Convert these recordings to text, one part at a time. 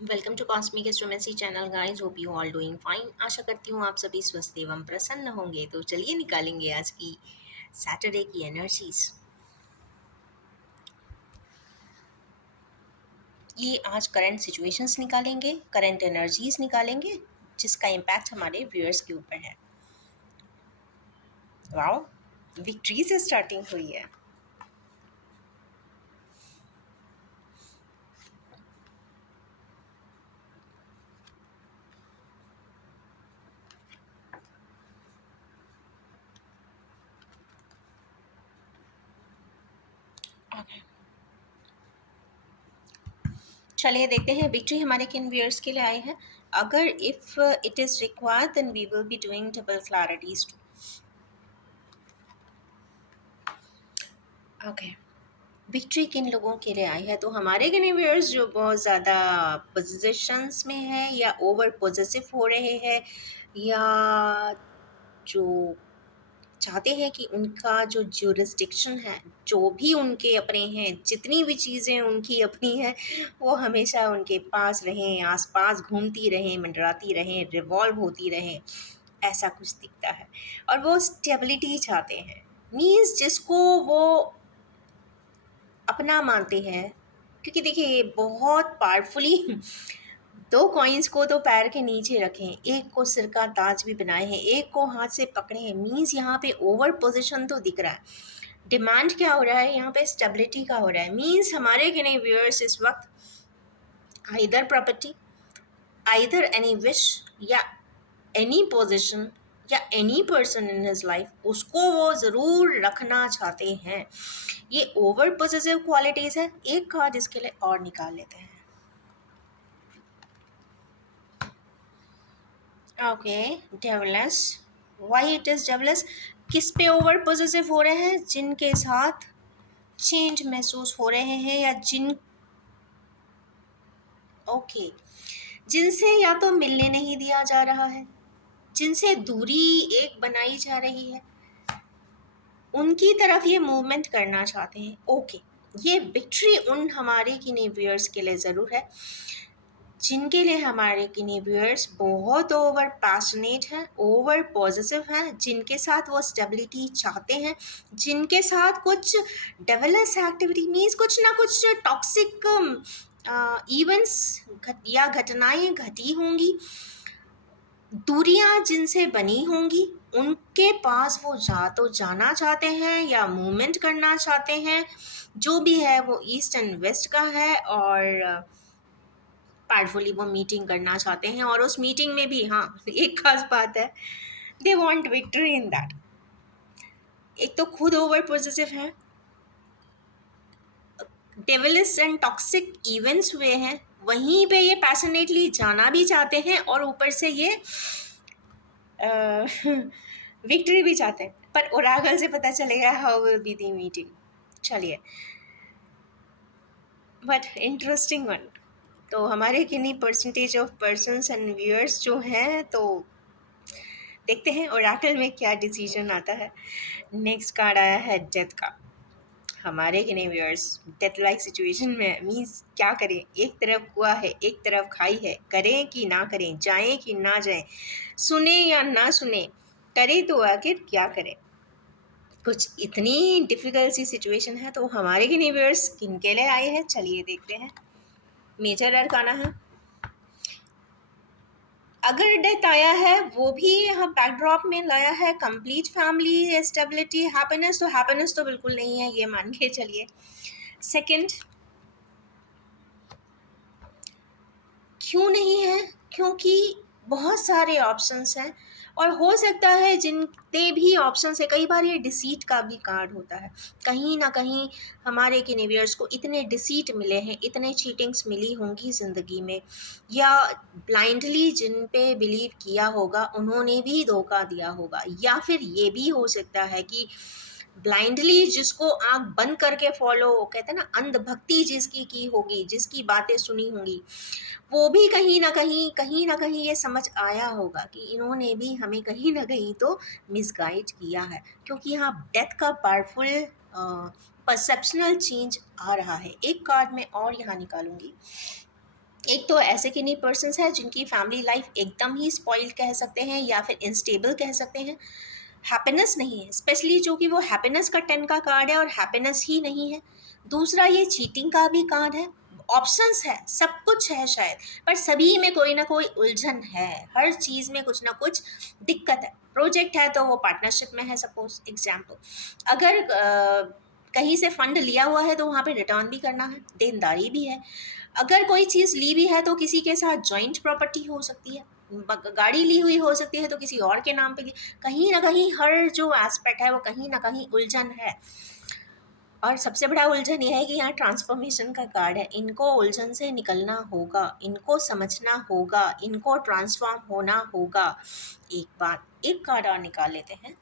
Welcome to cosmic astromancy channel guys. Hope you all doing fine. आशा करती हूँ आप सभी स्वस्थ एवं प्रसन्न होंगे। तो चलिए निकालेंगे आज की सैटरडे की एनर्जीज। ये आज करंट सिचुएशंस निकालेंगे, करंट एनर्जीज निकालेंगे, जिसका इम्पैक्ट हमारे व्यूअर्स के ऊपर है। वाओ, विक्ट्री से स्टार्टिंग हुई है। Okay. चलिए देखते हैं विक्ट्री हमारे किन व्यूअर्स के लिए आए हैं। अगर if it is required then we will be doing double clarities too. Okay, victory किन लोगों के लिए आई है? तो हमारे किन व्यूअर्स जो बहुत ज़्यादा पोजीशंस में है या ओवर पोजेसिव हो रहे हैं, या जो चाहते हैं कि उनका जो ज्यूरिसडिक्शन है, जो भी उनके अपने हैं, जितनी भी चीज़ें उनकी अपनी हैं, वो हमेशा उनके पास रहें, आसपास घूमती रहें, मंडराती रहें, रिवॉल्व होती रहें, ऐसा कुछ दिखता है। और वो स्टेबिलिटी चाहते हैं, मीन्स जिसको वो अपना मानते हैं। क्योंकि देखिए ये बहुत पावरफुली दो कॉइन्स को तो पैर के नीचे रखें, एक को सिर का ताज भी बनाए हैं, एक को हाथ से पकड़े हैं, मीन्स यहाँ पे ओवर पोजीशन तो दिख रहा है। डिमांड क्या हो रहा है यहाँ पे? स्टेबिलिटी का हो रहा है। मीन्स हमारे गिने व्यूअर्स इस वक्त either property, either any wish, या एनी पोजीशन, या any person in his life, उसको वो ज़रूर रखना चाहते हैं। ये ओवर पोजेसिव क्वालिटीज़ है। एक कार्ड इसके लिए और निकाल लेते हैं। Okay, devils. Why it is devils? किस पे ओवर पोजेसिव हो रहे हैं? जिनके साथ चेंज महसूस हो रहे हैं, या जिन ओके जिनसे या तो मिलने नहीं दिया जा रहा है, जिनसे दूरी एक बनाई जा रही है, उनकी तरफ ये मूवमेंट करना चाहते हैं। ओके, ये विक्ट्री उन हमारे किने व्यूअर्स के लिए ज़रूर है जिनके लिए हमारे किने व्यूअर्स बहुत ओवर पैशनेट हैं, ओवर पॉजिटिव हैं, जिनके साथ वो स्टेबिलिटी चाहते हैं, जिनके साथ कुछ डेवलस एक्टिविटी, मीन्स कुछ ना कुछ टॉक्सिक इवेंट्स या घटनाएं घटी होंगी, दूरियां जिनसे बनी होंगी, उनके पास वो तो जाना चाहते हैं या मूवमेंट करना चाहते हैं। जो भी है वो ईस्ट एंड वेस्ट का है, और पावरफुली वो मीटिंग करना चाहते हैं। और उस मीटिंग में भी हाँ, एक खास बात है, they want victory in that. एक तो खुद ओवर पोजेसिव है, डेविलिस एंड टॉक्सिक इवेंट्स हुए हैं, वहीं पे ये पैशनेटली जाना भी चाहते हैं, और ऊपर से ये विक्ट्री भी चाहते हैं। पर ओराकल से पता चलेगा how will be the meeting. चलिए, बट इंटरेस्टिंग वन। तो हमारे किन्हीं percentage of persons and viewers जो हैं, तो देखते हैं ओराकल में क्या डिसीजन आता है। नेक्स्ट कार्ड आया है डेथ का। हमारे किन्हीं व्यूअर्स डेथ लाइक सिचुएशन में, मीन्स क्या करें? एक तरफ कुआ है, एक तरफ खाई है, करें कि ना करें, जाएं कि ना जाएं, सुने या ना सुने, करें तो आखिर क्या करें? कुछ इतनी डिफ़िकल्ट सी सिचुएशन है। तो हमारे किन्हीं व्यूअर्स किनके लिए आए हैं, चलिए देखते हैं। मेजर अरकाना है। अगर डेथ आया है, वो भी यहाँ बैकड्रॉप में लाया है कंप्लीट फैमिली स्टेबिलिटी, हैप्पीनेस। तो हैप्पीनेस तो बिल्कुल नहीं है, ये मान के चलिए। सेकंड, क्यों नहीं है? क्योंकि बहुत सारे ऑप्शंस हैं, और हो सकता है जिनते भी ऑप्शंस है, कई बार ये डिसीट का भी कार्ड होता है। कहीं ना कहीं हमारे किनेवियर्स को इतने डिसीट मिले हैं, इतने चीटिंग्स मिली होंगी ज़िंदगी में, या ब्लाइंडली जिन पे बिलीव किया होगा उन्होंने भी धोखा दिया होगा, या फिर ये भी हो सकता है कि ब्लाइंडली जिसको आंख बंद करके फॉलो, कहते हैं ना, अंधभक्ति जिसकी की होगी, जिसकी बातें सुनी होंगी, वो भी कहीं ना कहीं ये समझ आया होगा कि इन्होंने भी हमें कहीं ना कहीं तो मिसगाइड किया है। क्योंकि यहाँ डेथ का पावरफुल परसेप्शनल चेंज आ रहा है। एक कार्ड में और यहाँ निकालूंगी। एक तो ऐसे किन्हीं पर्सन्स हैं जिनकी फैमिली लाइफ एकदम ही स्पॉइल्ड कह सकते हैं या फिर इंस्टेबल कह सकते हैं, हैप्पीनेस नहीं है, स्पेशली जो कि वो हैप्पीनेस का 10 का कार्ड है और हैप्पीनेस ही नहीं है। दूसरा ये चीटिंग का भी कार्ड है। ऑप्शंस है, सब कुछ है शायद, पर सभी में कोई ना कोई उलझन है, हर चीज़ में कुछ ना कुछ दिक्कत है। प्रोजेक्ट है तो वो पार्टनरशिप में है, सपोज एग्जाम्पल। अगर कहीं से फंड लिया हुआ है तो वहाँ पे रिटर्न भी करना है, देनदारी भी है। अगर कोई चीज़ ली भी है तो किसी के साथ जॉइंट प्रॉपर्टी हो सकती है, गाड़ी ली हुई हो सकती है तो किसी और के नाम पे ली, कहीं ना कहीं हर जो एस्पेक्ट है वो कहीं ना कहीं उलझन है। और सबसे बड़ा उलझन ये है कि यहाँ ट्रांसफॉर्मेशन का कार्ड है, इनको उलझन से निकलना होगा, इनको समझना होगा, इनको ट्रांसफॉर्म होना होगा। एक बात, एक कार्ड और निकाल लेते हैं।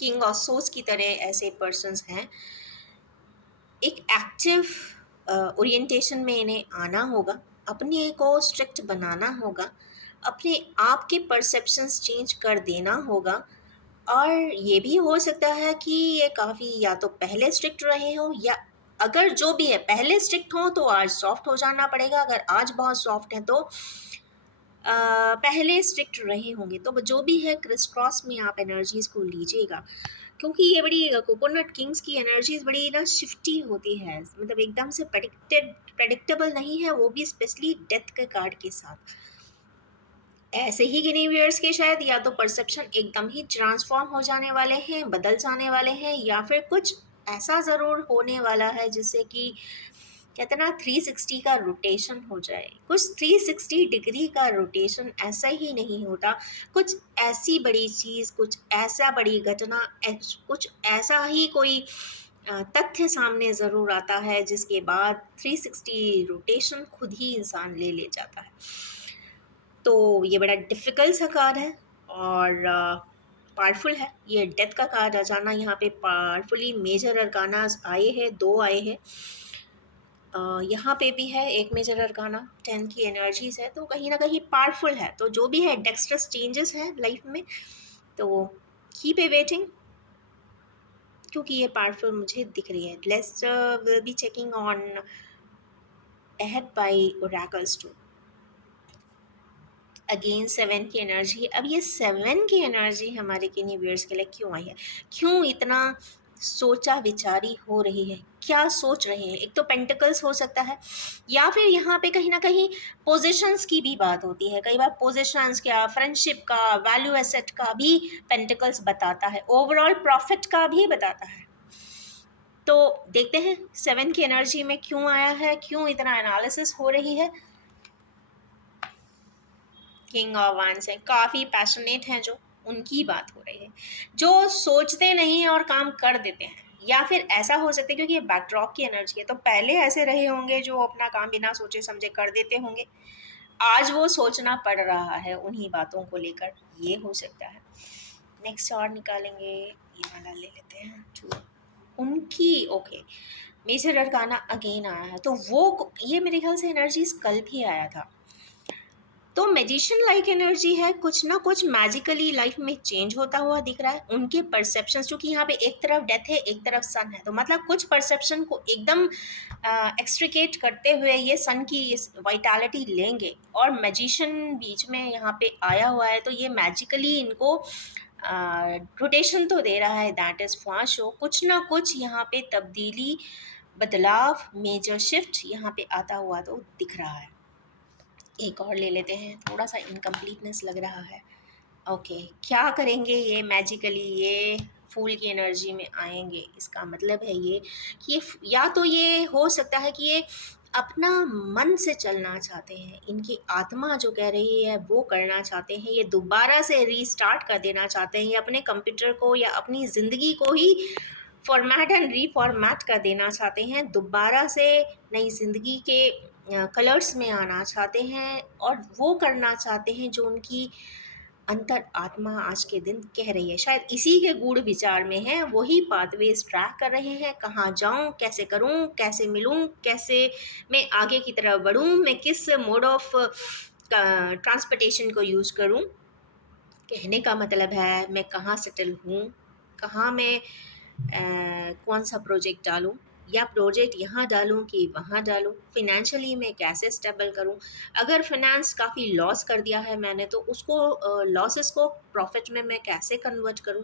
किंग ऑफ सोर्स की तरह ऐसे पर्सन्स हैं, एक एक्टिव ओरिएंटेशन में इन्हें आना होगा, अपने को स्ट्रिक्ट बनाना होगा, अपने आप के परसेप्शंस चेंज कर देना होगा। और ये भी हो सकता है कि ये काफ़ी या तो पहले स्ट्रिक्ट रहे हो, या अगर जो भी है पहले स्ट्रिक्ट हो तो आज सॉफ्ट हो जाना पड़ेगा, अगर आज बहुत सॉफ्ट है तो पहले स्ट्रिक्ट रहे होंगे। तो जो भी है क्रिस क्रॉस में आप एनर्जीज़ को लीजिएगा, क्योंकि ये बड़ी कोकोनट किंग्स की एनर्जीज बड़ी ना शिफ्टी होती है, मतलब एकदम से प्रेडिक्टेबल नहीं है, वो भी स्पेशली डेथ के कार्ड के साथ। ऐसे ही गिनी वियर्स के शायद या तो परसेप्शन एकदम ही ट्रांसफॉर्म हो जाने वाले हैं, बदल जाने वाले हैं, या फिर कुछ ऐसा ज़रूर होने वाला है जिससे कि कहते हैं ना 360 का रोटेशन हो जाए। कुछ 360 डिग्री का रोटेशन ऐसा ही नहीं होता, कुछ ऐसी बड़ी चीज़, कुछ ऐसा बड़ी घटना, कुछ ऐसा ही कोई तथ्य सामने ज़रूर आता है जिसके बाद 360 रोटेशन खुद ही इंसान ले ले जाता है। तो ये बड़ा डिफ़िकल्ट सा कार्ड है और पावरफुल है। ये डेथ का कार्ड आ जाना, यहाँ पे पावरफुली मेजर अरकानास आए हैं, 2 आए हैं। यहाँ पे भी है एक मेजर अरकाना, 10 की एनर्जीज़ है, तो कहीं न कहीं पावरफुल है। तो जो भी है डेक्स्ट्रस चेंजेस हैं लाइफ में, तो कीप ए वेटिंग, क्योंकि ये पावरफुल मुझे दिख रही है। Let's will be checking on ahead by oracles too. Again 7 की एनर्जी। अब ये 7 की एनर्जी हमारे किन्हीं व्यूअर्स के लिए क्यों आई है, क्यों इतना सोचा विचारी हो रही है, क्या सोच रहे हैं? एक तो पेंटिकल्स हो सकता है, या फिर यहाँ पे कहीं ना कहीं पोजीशंस की भी बात होती है। कई बार पोजीशंस क्या, फ्रेंडशिप का, वैल्यू एसेट का भी पेंटिकल्स बताता है, ओवरऑल प्रॉफिट का भी बताता है। तो देखते हैं 7 की एनर्जी में क्यों आया है, क्यों इतना एनालिसिस हो रही है। किंग ऑफ वांड्स हैं, काफ़ी पैशनेट हैं, जो उनकी बात हो रही है, जो सोचते नहीं हैं और काम कर देते हैं। या फिर ऐसा हो सकता है क्योंकि ये बैकड्रॉप की एनर्जी है, तो पहले ऐसे रहे होंगे जो अपना काम बिना सोचे समझे कर देते होंगे, आज वो सोचना पड़ रहा है उन्हीं बातों को लेकर, ये हो सकता है। नेक्स्ट और निकालेंगे, ये वाला ले लेते हैं टू उनकी। ओके, मेजर अरकाना अगेन आया है, तो वो ये मेरे ख्याल से एनर्जीज कल भी आया था। तो मैजिशियन लाइक एनर्जी है, कुछ ना कुछ मैजिकली लाइफ में चेंज होता हुआ दिख रहा है। उनके परसेप्शंस, क्योंकि यहाँ पे एक तरफ डेथ है एक तरफ सन है, तो मतलब कुछ परसेप्शन को एकदम एक्सट्रिकेट करते हुए ये सन की वाइटैलिटी लेंगे, और मैजिशियन बीच में यहाँ पे आया हुआ है, तो ये मैजिकली इनको रोटेशन तो दे रहा है, दैट इज़ फॉर शो। कुछ ना कुछ यहाँ पे तब्दीली, बदलाव, मेजर शिफ्ट यहाँ पे आता हुआ तो दिख रहा है। एक और ले लेते हैं, थोड़ा सा इनकम्प्लीटनेस लग रहा है। ओके, क्या करेंगे ये मैजिकली, ये फूल की एनर्जी में आएंगे, इसका मतलब है ये कि ये या तो ये हो सकता है कि ये अपना मन से चलना चाहते हैं, इनकी आत्मा जो कह रही है वो करना चाहते हैं, ये दोबारा से रीस्टार्ट कर देना चाहते हैं, ये अपने कंप्यूटर को या अपनी ज़िंदगी को ही फॉर्मेट एंड रीफॉर्मेट कर देना चाहते हैं, दोबारा से नई ज़िंदगी के कलर्स में आना चाहते हैं, और वो करना चाहते हैं जो उनकी अंतर आत्मा आज के दिन कह रही है। शायद इसी के गूढ़ विचार में है, वही पाथवेज ट्रैक कर रहे हैं, कहाँ जाऊँ, कैसे करूँ, कैसे मिलूँ, कैसे मैं आगे की तरफ बढ़ूँ, मैं किस मोड ऑफ ट्रांसपोर्टेशन को यूज़ करूँ। कहने का मतलब है मैं कहाँ सेटल हूँ, कहाँ मैं कौन सा प्रोजेक्ट डालूँ, या प्रोजेक्ट यहाँ डालूँ कि वहाँ डालूँ, फिनेंशियली मैं कैसे स्टेबल करूँ। अगर फाइनेंस काफ़ी लॉस कर दिया है मैंने तो उसको लॉसेस को प्रॉफिट में मैं कैसे कन्वर्ट करूँ।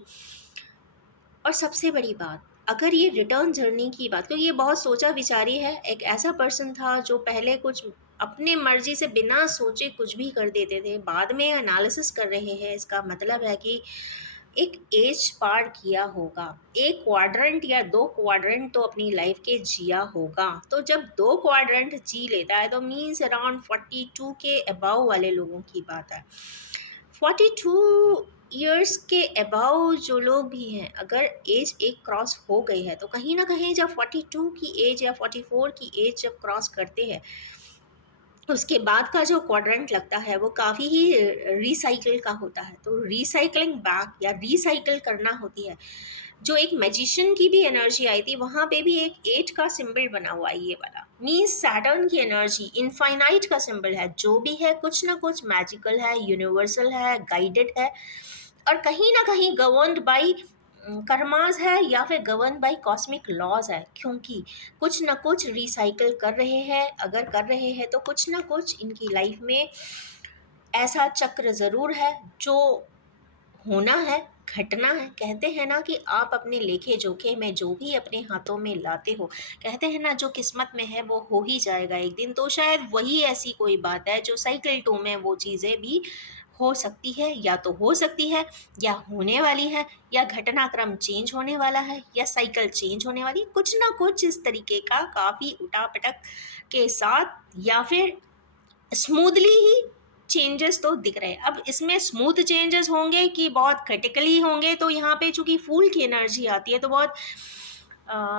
और सबसे बड़ी बात, अगर ये रिटर्न जर्नी की बात, क्योंकि ये बहुत सोचा विचारी है, एक ऐसा पर्सन था जो पहले कुछ अपने मर्जी से बिना सोचे कुछ भी कर देते थे, बाद में एनालिसिस कर रहे हैं, इसका मतलब है कि एक एज पार किया होगा, एक क्वाड्रेंट या दो क्वाड्रेंट तो अपनी लाइफ के जिया होगा। तो जब दो क्वाड्रेंट जी लेता है तो मीन्स अराउंड 42 के अबाव वाले लोगों की बात है। 42 ईयर्स के अबाव जो लोग भी हैं, अगर एज एक क्रॉस हो गई है तो कहीं ना कहीं जब 42 की एज या 44 की एज जब क्रॉस करते हैं, उसके बाद का जो क्वाड्रेंट लगता है वो काफ़ी ही रिसाइकिल का होता है। तो रिसाइकलिंग बैक या रिसाइकिल करना होती है। जो एक मैजिशियन की भी एनर्जी आई थी, वहाँ पे भी एक 8 का सिंबल बना हुआ है, ये वाला मीन्स सैटर्न की एनर्जी इनफाइनाइट का सिंबल है। जो भी है कुछ ना कुछ मैजिकल है, यूनिवर्सल है, गाइडेड है, और कहीं ना कहीं गवर्नड बाई कर्मास है या फिर गवर्न बाई कॉस्मिक लॉज है, क्योंकि कुछ ना कुछ रिसाइकिल कर रहे हैं। अगर कर रहे हैं तो कुछ ना कुछ इनकी लाइफ में ऐसा चक्र ज़रूर है जो होना है, घटना है। कहते हैं ना कि आप अपने लेखे जोखे में जो भी अपने हाथों में लाते हो, कहते हैं ना जो किस्मत में है वो हो ही जाएगा एक दिन। तो शायद वही ऐसी कोई बात है जो साइकिल 2 में वो चीज़ें भी हो सकती है, या तो हो सकती है या होने वाली है, या घटनाक्रम चेंज होने वाला है, या साइकिल चेंज होने वाली, कुछ ना कुछ इस तरीके का काफ़ी उठापटक के साथ, या फिर स्मूथली ही चेंजेस तो दिख रहे हैं। अब इसमें स्मूथ चेंजेस होंगे कि बहुत क्रिटिकली होंगे, तो यहाँ पे चूंकि फूल की एनर्जी आती है तो बहुत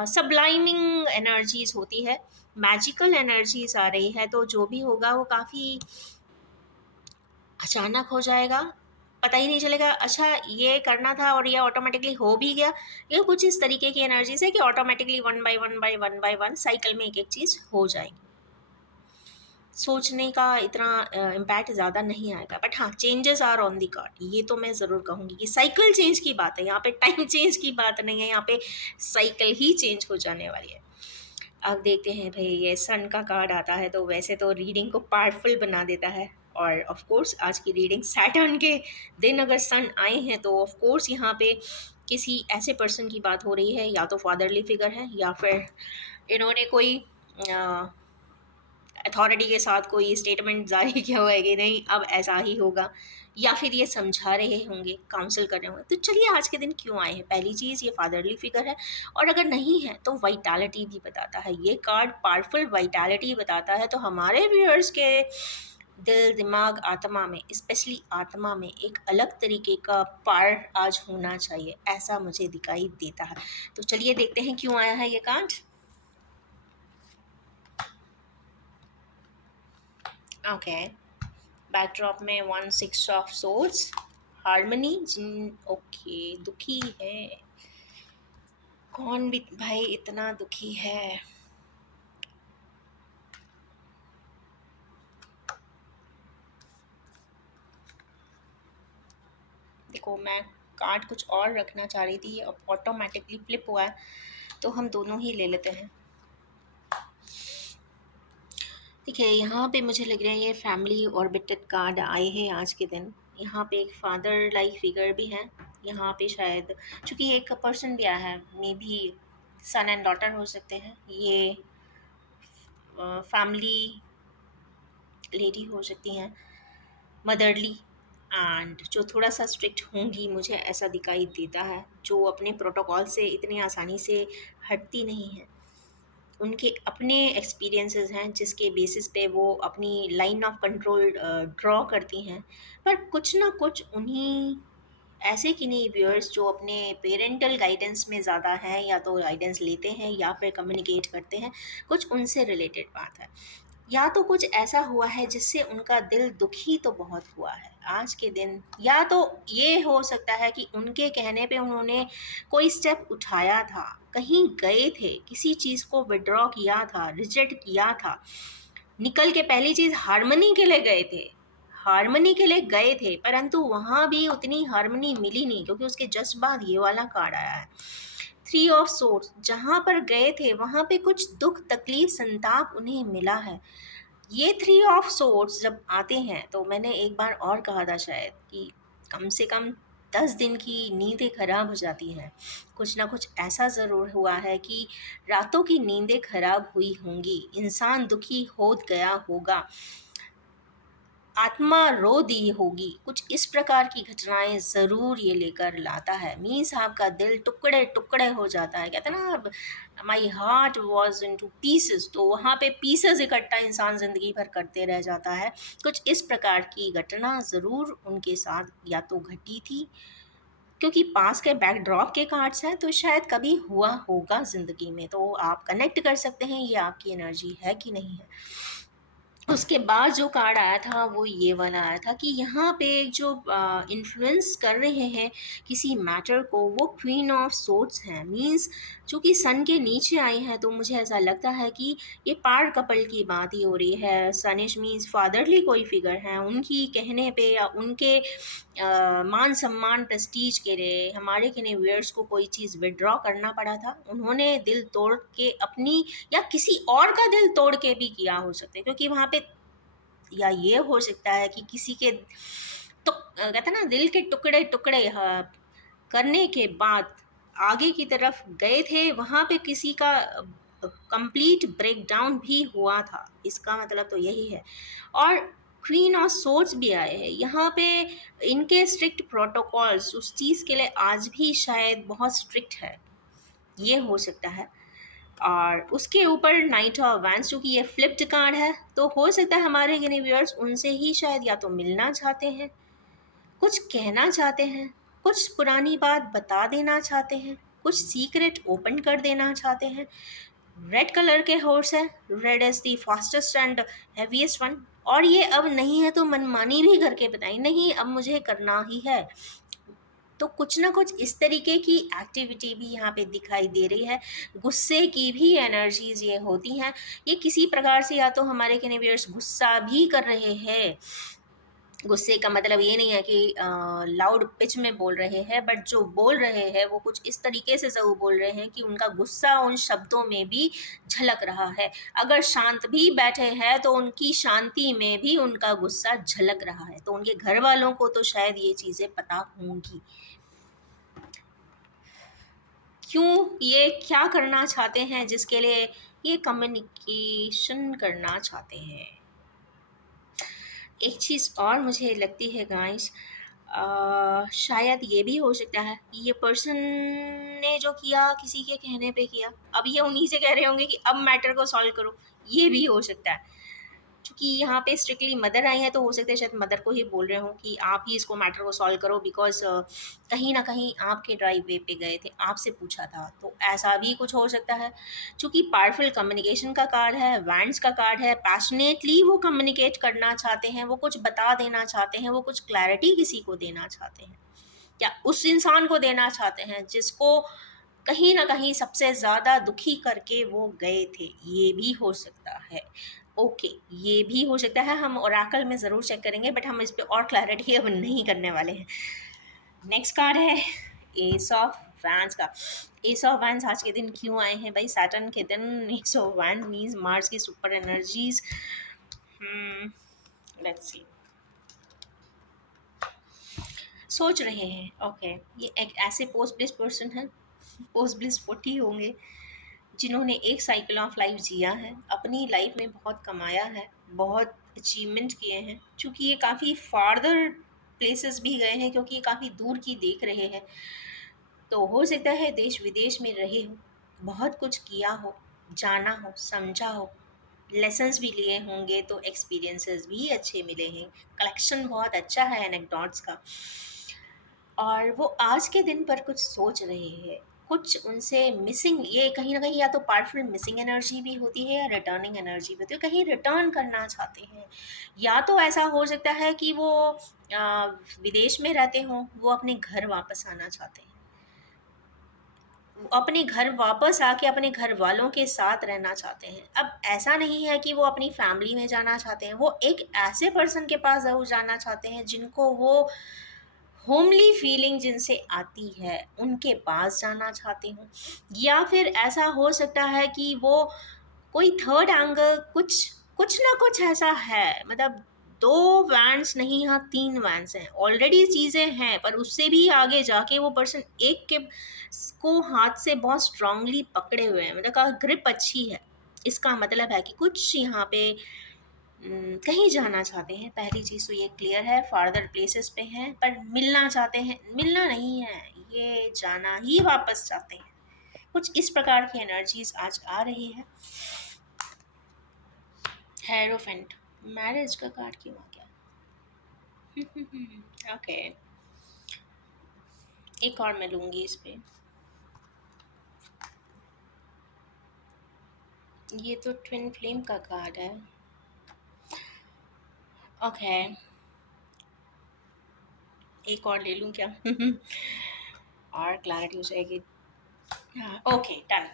सबलाइमिंग एनर्जीज होती है, मैजिकल एनर्जीज आ रही है, तो जो भी होगा वो काफ़ी अचानक हो जाएगा, पता ही नहीं चलेगा अच्छा ये करना था और ये ऑटोमेटिकली हो भी गया। ये कुछ इस तरीके की एनर्जीज है कि automatically one by one cycle में एक एक चीज़ हो जाएगी। सोचने का इतना इम्पैक्ट ज़्यादा नहीं आएगा, बट हाँ changes are on the card, ये तो मैं ज़रूर कहूँगी कि साइकिल चेंज की बात है, यहाँ पे टाइम चेंज की बात नहीं है, यहाँ पे साइकिल ही चेंज हो जाने वाली है। अब देखते हैं भाई, ये सन का कार्ड आता है तो वैसे तो रीडिंग को पावरफुल बना देता है, और ऑफ कोर्स आज की रीडिंग सैटर्न के दिन अगर सन आए हैं तो ऑफ कोर्स यहाँ पे किसी ऐसे पर्सन की बात हो रही है, या तो फादरली फिगर है, या फिर इन्होंने कोई अथॉरिटी के साथ कोई स्टेटमेंट जारी किया हुआ है कि नहीं अब ऐसा ही होगा, या फिर ये समझा रहे होंगे, काउंसिल कर रहे होंगे। तो चलिए आज के दिन क्यों आए हैं, पहली चीज़ ये फादरली फिगर है, और अगर नहीं है तो वाइटैलिटी भी बताता है। ये कार्ड पावरफुल वाइटैलिटी बताता है, तो हमारे व्यूअर्स के दिल दिमाग आत्मा में, स्पेशली आत्मा में एक अलग तरीके का पार आज होना चाहिए, ऐसा मुझे दिखाई देता है। तो चलिए देखते हैं क्यों आया है ये कार्ड। ओके, बैकड्रॉप में 1 6 ऑफ सोर्ड्स, हार्मनी, जिन ओके दुखी है, कौन भी भाई इतना दुखी है। देखो मैं कार्ड कुछ और रखना चाह रही थी, अब ऑटोमेटिकली फ्लिप हुआ है तो हम दोनों ही ले लेते हैं। देखिए यहाँ पे मुझे लग रहा है ये फैमिली ऑर्बिटेड कार्ड आए हैं आज के दिन। यहाँ पे एक फादर लाइक फिगर भी है, यहाँ पे शायद चूँकि एक पर्सन भी आया है, maybe son and daughter हो सकते हैं, ये फैमिली लेडी हो सकती हैं, मदरली, एंड जो थोड़ा सा स्ट्रिक्ट होंगी, मुझे ऐसा दिखाई देता है, जो अपने प्रोटोकॉल से इतनी आसानी से हटती नहीं है। उनके अपने एक्सपीरियंसेस हैं जिसके बेसिस पे वो अपनी लाइन ऑफ कंट्रोल ड्रॉ करती हैं, पर कुछ ना कुछ उन्हीं ऐसे कि नहीं व्यूअर्स जो अपने पेरेंटल गाइडेंस में ज़्यादा हैं, या तो गाइडेंस लेते हैं या फिर कम्युनिकेट करते हैं, कुछ उनसे रिलेटेड बात है, या तो कुछ ऐसा हुआ है जिससे उनका दिल दुखी तो बहुत हुआ है आज के दिन, या तो ये हो सकता है कि उनके कहने पे उन्होंने कोई स्टेप उठाया था, कहीं गए थे, किसी चीज़ को विड्रॉ किया था, रिजेक्ट किया था, निकल के पहली चीज़ हारमनी के लिए गए थे, हारमनी के लिए गए थे, परंतु वहाँ भी उतनी हारमनी मिली नहीं, क्योंकि उसके जस्ट बाद ये वाला कार्ड आया है, थ्री ऑफ सोर्ड्स, जहाँ पर गए थे वहाँ पे कुछ दुख तकलीफ संताप उन्हें मिला है। ये थ्री ऑफ सोर्ड्स जब आते हैं तो मैंने एक बार और कहा था शायद कि कम से कम 10 दिन की नींदें खराब हो जाती हैं। कुछ ना कुछ ऐसा ज़रूर हुआ है कि रातों की नींदें खराब हुई होंगी, इंसान दुखी हो गया होगा, आत्मा रो दी होगी। कुछ इस प्रकार की घटनाएं ज़रूर ये लेकर लाता है। मीन्स आपका दिल टुकड़े टुकड़े हो जाता है। कहते हैं ना, अब my heart was in two pieces, तो वहाँ पे पीसेस इकट्ठा इंसान ज़िंदगी भर करते रह जाता है। कुछ इस प्रकार की घटना ज़रूर उनके साथ या तो घटी थी, क्योंकि पास के बैकड्रॉप के कार्ड्स हैं, तो शायद कभी हुआ होगा ज़िंदगी में। तो आप कनेक्ट कर सकते हैं ये आपकी एनर्जी है कि नहीं है। उसके बाद जो कार्ड आया था वो ये वाला आया था कि यहाँ पे जो इन्फ्लुएंस कर रहे हैं किसी मैटर को, वो क्वीन ऑफ सोर्ड्स हैं। मींस चूँकि सन के नीचे आई हैं तो मुझे ऐसा लगता है कि ये पार कपल की बात ही हो रही है। सनिश मींस फादरली कोई फिगर हैं, उनकी कहने पे या उनके मान सम्मान प्रेस्टीज के लिए हमारे किन्हीं व्यूअर्स को कोई चीज़ विड्रॉ करना पड़ा था। उन्होंने दिल तोड़ के अपनी या किसी और का दिल तोड़ के भी किया हो सकता है, क्योंकि वहाँ पे या ये हो सकता है कि किसी के तो कहते हैं ना दिल के टुकड़े टुकड़े करने के बाद आगे की तरफ गए थे, वहाँ पे किसी का कंप्लीट ब्रेकडाउन भी हुआ था। इसका मतलब तो यही है। और क्वीन ऑफ सोर्ड्स भी आए हैं यहाँ पे। इनके स्ट्रिक्ट प्रोटोकॉल्स उस चीज़ के लिए आज भी शायद बहुत स्ट्रिक्ट है, ये हो सकता है। और उसके ऊपर नाइट ऑफ वैंस, चूँकि ये फ्लिप्ड कार्ड है, तो हो सकता है हमारे गिने व्यूअर्स उनसे ही शायद या तो मिलना चाहते हैं, कुछ कहना चाहते हैं, कुछ पुरानी बात बता देना चाहते हैं, कुछ सीक्रेट ओपन कर देना चाहते हैं। रेड कलर के हॉर्स है, red is the fastest and heaviest one. और ये अब नहीं है तो मनमानी भी करके बताई, नहीं अब मुझे करना ही है। तो कुछ ना कुछ इस तरीके की एक्टिविटी भी यहाँ पे दिखाई दे रही है। गुस्से की भी एनर्जीज ये होती हैं। ये किसी प्रकार से या तो हमारे कैनिवियर्स गुस्सा भी कर रहे हैं। गुस्से का मतलब ये नहीं है कि लाउड पिच में बोल रहे हैं, बट जो बोल रहे हैं वो कुछ इस तरीके से ज़रूर बोल रहे हैं कि उनका गुस्सा उन शब्दों में भी झलक रहा है। अगर शांत भी बैठे हैं तो उनकी शांति में भी उनका गुस्सा झलक रहा है। तो उनके घर वालों को तो शायद ये चीज़ें पता होंगी। क्यों, ये क्या करना चाहते हैं जिसके लिए ये कम्युनिकेशन करना चाहते हैं। एक चीज़ और मुझे लगती है गाइस, शायद ये भी हो सकता है कि ये पर्सन ने जो किया किसी के कहने पे किया, अब ये उन्हीं से कह रहे होंगे कि अब मैटर को सॉल्व करो। ये भी हो सकता है। चूँकि यहाँ पे स्ट्रिक्टली मदर आई है तो हो सकता है शायद मदर को ही बोल रहे हों कि आप ही इसको मैटर को सॉल्व करो, बिकॉज़ कहीं न कहीं आपके ड्राइव वे पे गए थे, आपसे पूछा था, तो ऐसा भी कुछ हो सकता है। चूँकि पावरफुल कम्युनिकेशन का कार्ड है, वैंड्स का कार्ड है, पैशनेटली वो कम्युनिकेट करना चाहते हैं, वो कुछ बता देना चाहते हैं, वो कुछ क्लैरिटी किसी को देना चाहते हैं, या उस इंसान को देना चाहते हैं जिसको कहीं न कहीं सबसे ज़्यादा दुखी करके वो गए थे। ये भी हो सकता है। ओके, ये भी हो सकता है। हम ओरेकल में ज़रूर चेक करेंगे, बट हम इस पे और क्लैरिटी अब नहीं करने वाले हैं। नेक्स्ट कार्ड है एस ऑफ वैंड्स का। एस ऑफ वैंड्स आज के दिन क्यों आए हैं भाई? सैटर्न के दिन S of wands means Mars की सुपर एनर्जीज। लेट्स सी, सोच रहे हैं। ओके, ये एक ऐसे पोस्ट ब्लिस पर्सन है, पोस्ट ब्लिस 40 होंगे, जिन्होंने एक साइकिल ऑफ लाइफ जिया है, अपनी लाइफ में बहुत कमाया है, बहुत अचीवमेंट किए हैं। चूँकि ये काफ़ी फार्दर प्लेसेस भी गए हैं, क्योंकि ये काफ़ी दूर की देख रहे हैं, तो हो सकता है देश विदेश में रहे हो, बहुत कुछ किया हो, जाना हो, समझा हो, लेसन्स भी लिए होंगे, तो एक्सपीरियंसेस भी अच्छे मिले हैं। कलेक्शन बहुत अच्छा है एनेक्डोट्स का। और वो आज के दिन पर कुछ सोच रहे हैं, कुछ उनसे मिसिंग, ये कहीं ना कहीं या तो पावरफुल मिसिंग एनर्जी भी होती है या रिटर्निंग एनर्जी भी होती है। कहीं रिटर्न करना चाहते हैं, या तो ऐसा हो सकता है कि वो विदेश में रहते हों, वो अपने घर वापस आना चाहते हैं, वो अपने घर वापस आके अपने घर वालों के साथ रहना चाहते हैं। अब ऐसा नहीं है कि वो अपनी फैमिली में जाना चाहते हैं, वो एक ऐसे पर्सन के पास ज़रूर जाना चाहते हैं जिनको वो होमली फीलिंग जिनसे आती है उनके पास जाना चाहते हो, या फिर ऐसा हो सकता है कि वो कोई थर्ड एंगल, कुछ कुछ ना कुछ ऐसा है, मतलब दो वैंस नहीं, हाँ तीन वैंस हैं, ऑलरेडी चीज़ें हैं, पर उससे भी आगे जाके वो पर्सन एक के को हाथ से बहुत स्ट्रांगली पकड़े हुए हैं, मतलब का ग्रिप अच्छी है। इसका मतलब है कि कुछ यहाँ पे कहीं जाना चाहते हैं। पहली चीज़ तो ये क्लियर है, फार्दर प्लेसेस पे हैं, पर मिलना चाहते हैं, मिलना नहीं है, ये जाना ही वापस चाहते हैं। कुछ इस प्रकार की एनर्जीज आज आ रही है। हेरोफेंट, मैरिज का कार्ड क्यों आ गया? ओके, एक और मैं लूँगी इस पे। ये तो ट्विन फ्लेम का कार्ड है। ओके, एक और ले लूँ क्या? और क्लैरिटी हो जाएगी। हाँ, ओके डन।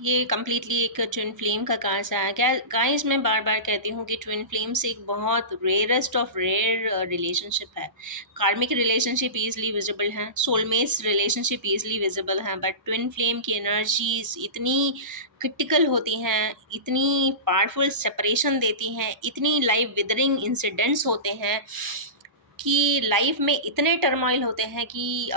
ये कम्प्लीटली एक ट्विन फ्लेम का कार्ड आया। क्या गाइस, मैं बार बार कहती हूँ कि ट्विन फ्लेम्स एक बहुत रेयरेस्ट ऑफ रेयर रिलेशनशिप है। कार्मिक रिलेशनशिप ईजिली विजिबल हैं, सोलमेट्स रिलेशनशिप ईजिली विजिबल हैं, बट ट्विन फ्लेम की एनर्जीज इतनी क्रिटिकल होती हैं, इतनी पावरफुल सेपरेशन देती हैं, इतनी लाइफ विदरिंग इंसिडेंट्स होते हैं कि लाइफ में इतने टर्मोइल होते हैं कि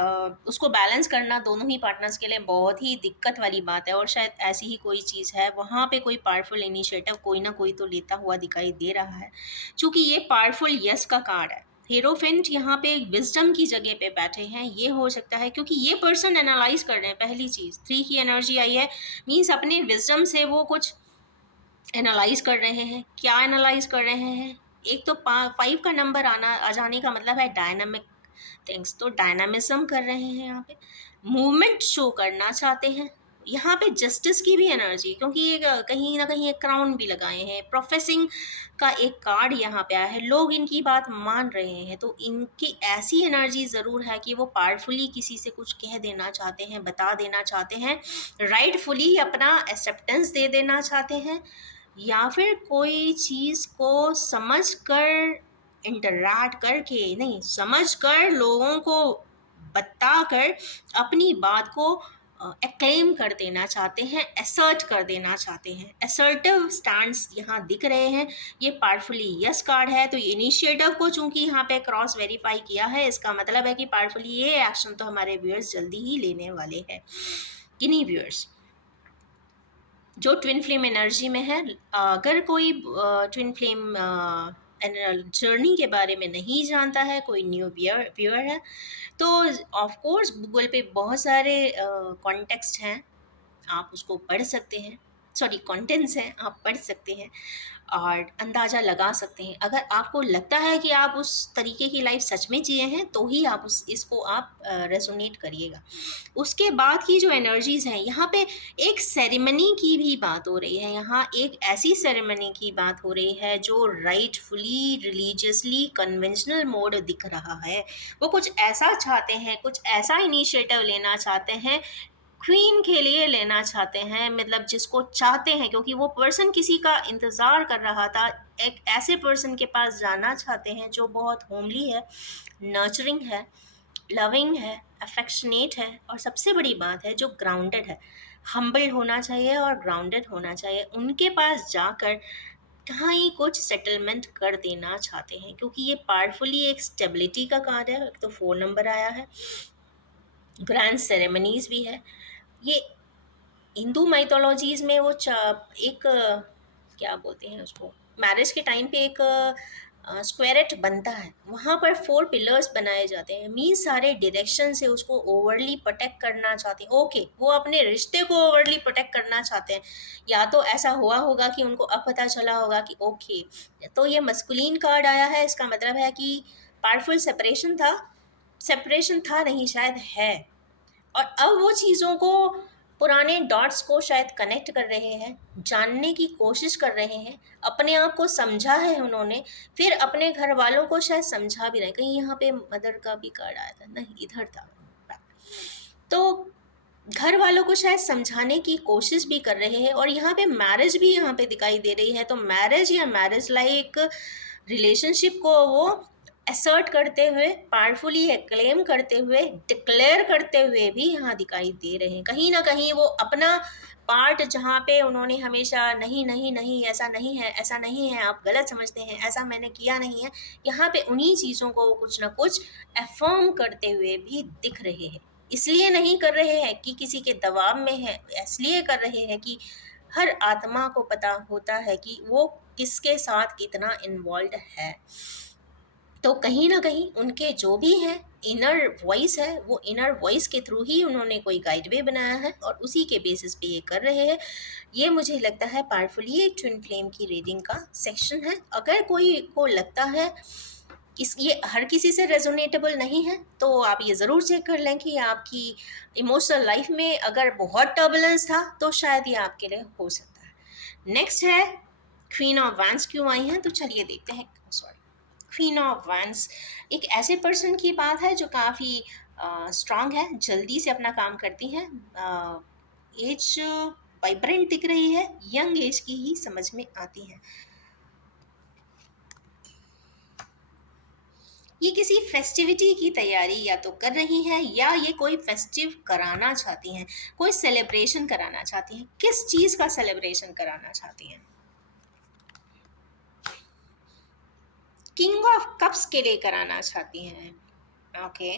उसको बैलेंस करना दोनों ही पार्टनर्स के लिए बहुत ही दिक्कत वाली बात है। और शायद ऐसी ही कोई चीज़ है, वहाँ पे कोई पावरफुल इनिशिएटिव कोई ना कोई तो लेता हुआ दिखाई दे रहा है। चूँकि ये पावरफुल यस का कार्ड है, हीरोफेंट यहाँ पे विजडम की जगह पे बैठे हैं। ये हो सकता है क्योंकि ये पर्सन एनालाइज कर रहे हैं। पहली चीज़ 3 की एनर्जी आई है, मीन्स अपने विजडम से वो कुछ एनालाइज कर रहे हैं। क्या एनालाइज कर रहे हैं? एक तो 5 का नंबर आना आ जाने का मतलब है डायनामिक थिंग्स, तो डायनामिज्म कर रहे हैं, यहाँ पे मूवमेंट शो करना चाहते हैं। यहाँ पे जस्टिस की भी एनर्जी, क्योंकि ये कहीं ना कहीं एक क्राउन भी लगाए हैं, प्रोफेसिंग का एक कार्ड यहाँ पे आया है, लोग इनकी बात मान रहे हैं, तो इनकी ऐसी एनर्जी ज़रूर है कि वो पावरफुली किसी से कुछ कह देना चाहते हैं, बता देना चाहते हैं, राइटफुली अपना एक्सेप्टेंस दे देना चाहते हैं, या फिर कोई चीज़ को समझ कर, इंटरैक्ट करके नहीं, समझ कर, लोगों को बताकर अपनी बात को एक्लेम कर देना चाहते हैं, असर्ट कर देना चाहते हैं। असर्टिव स्टैंड्स यहाँ दिख रहे हैं। ये पावरफुली यस कार्ड है, तो इनिशिएटिव को चूंकि यहाँ पे क्रॉस वेरीफाई किया है, इसका मतलब है कि पावरफुली ये एक्शन तो हमारे व्यूअर्स जल्दी ही लेने वाले हैं। किन्हीं व्यूअर्स जो ट्विन फ्लेम एनर्जी में है, अगर कोई ट्विन फ्लेम जर्नी के बारे में नहीं जानता है, कोई न्यू व्यूअर है, तो ऑफ कोर्स गूगल पे बहुत सारे कॉन्टेक्स्ट हैं, आप उसको पढ़ सकते हैं, सॉरी कंटेंट्स हैं, आप पढ़ सकते हैं और अंदाज़ा लगा सकते हैं। अगर आपको लगता है कि आप उस तरीके की लाइफ सच में जिए हैं, तो ही आप इसको आप रेजोनेट करिएगा। उसके बाद की जो एनर्जीज़ हैं, यहाँ पे एक सेरेमनी की भी बात हो रही है। यहाँ एक ऐसी सेरेमनी की बात हो रही है जो राइटफुली रिलीजियसली कन्वेंशनल मोड दिख रहा है। वो कुछ ऐसा चाहते हैं, कुछ ऐसा इनिशिएटिव लेना चाहते हैं, क्वीन के लिए लेना चाहते हैं, मतलब जिसको चाहते हैं, क्योंकि वो पर्सन किसी का इंतज़ार कर रहा था, एक ऐसे पर्सन के पास जाना चाहते हैं जो बहुत होमली है, नर्चरिंग है, लविंग है, अफेक्शनेट है, और सबसे बड़ी बात है जो ग्राउंडेड है। हम्बल होना चाहिए और ग्राउंडेड होना चाहिए। उनके पास जाकर कहीं कुछ सेटलमेंट कर देना चाहते हैं, क्योंकि ये पावरफुली एक स्टेबिलिटी का कार्ड है। तो 4 नंबर आया है, ग्रैंड सेरेमनीज भी है। ये हिंदू माइथोलॉजीज में वो एक क्या बोलते हैं उसको, मैरिज के टाइम पे एक स्क्वेरेट बनता है, वहाँ पर 4 पिलर्स बनाए जाते हैं, मीन सारे डायरेक्शन से उसको ओवरली प्रोटेक्ट करना चाहते हैं। ओके, वो अपने रिश्ते को ओवरली प्रोटेक्ट करना चाहते हैं, या तो ऐसा हुआ होगा कि उनको अब पता चला होगा कि ओके, तो ये मस्कुलिन कार्ड आया है, इसका मतलब है कि पावरफुल सेपरेशन था नहीं, शायद है, और अब वो चीज़ों को, पुराने डॉट्स को शायद कनेक्ट कर रहे हैं, जानने की कोशिश कर रहे हैं, अपने आप को समझा है उन्होंने, फिर अपने घर वालों को शायद समझा भी रहे। कहीं यहाँ पे मदर का भी कार्ड आया था, नहीं इधर था, तो घर वालों को शायद समझाने की कोशिश भी कर रहे हैं। और यहाँ पे मैरिज भी यहाँ पे दिखाई दे रही है, तो मैरिज या मैरिज लाइक रिलेशनशिप को वो असर्ट करते हुए, पावरफुली क्लेम करते हुए, डिक्लेयर करते हुए भी यहाँ दिखाई दे रहे हैं। कहीं ना कहीं वो अपना पार्ट, जहाँ पे उन्होंने हमेशा नहीं नहीं नहीं ऐसा नहीं है, ऐसा नहीं है, आप गलत समझते हैं, ऐसा मैंने किया नहीं है, यहाँ पे उन्हीं चीज़ों को वो कुछ ना कुछ अफर्म करते हुए भी दिख रहे हैं। इसलिए नहीं कर रहे हैं कि किसी के दबाव में है, इसलिए कर रहे हैं कि हर आत्मा को पता होता है कि वो किसके साथ कितना इन्वॉल्व है। तो कहीं न कहीं उनके जो भी हैं, इनर वॉइस है, वो इनर वॉइस के थ्रू ही उन्होंने कोई गाइडवे बनाया है और उसी के बेसिस पे ये कर रहे हैं। ये मुझे लगता है पावरफुली एक ट्विन फ्लेम की रीडिंग का सेक्शन है। अगर कोई को लगता है इस ये हर किसी से रेजोनेटेबल नहीं है, तो आप ये ज़रूर चेक कर लें कि आपकी इमोशनल लाइफ में अगर बहुत टर्बुलेंस था, तो शायद ये आपके लिए हो सकता है। नेक्स्ट है क्वीन ऑफ वैंस क्यों आई हैं, तो चलिए देखते हैं। सॉरी, क्वीन ऑफ वैंस एक ऐसे पर्सन की बात है जो काफ़ी स्ट्रांग है, जल्दी से अपना काम करती हैं, एज वाइब्रेंट दिख रही है, यंग एज की ही समझ में आती हैं। ये किसी फेस्टिविटी की तैयारी या तो कर रही हैं या ये कोई फेस्टिव कराना चाहती हैं, कोई सेलिब्रेशन कराना चाहती हैं। किस चीज़ का सेलिब्रेशन कराना चाहती हैं? किंग ऑफ कप्स के लिए कराना चाहती हैं। ओके,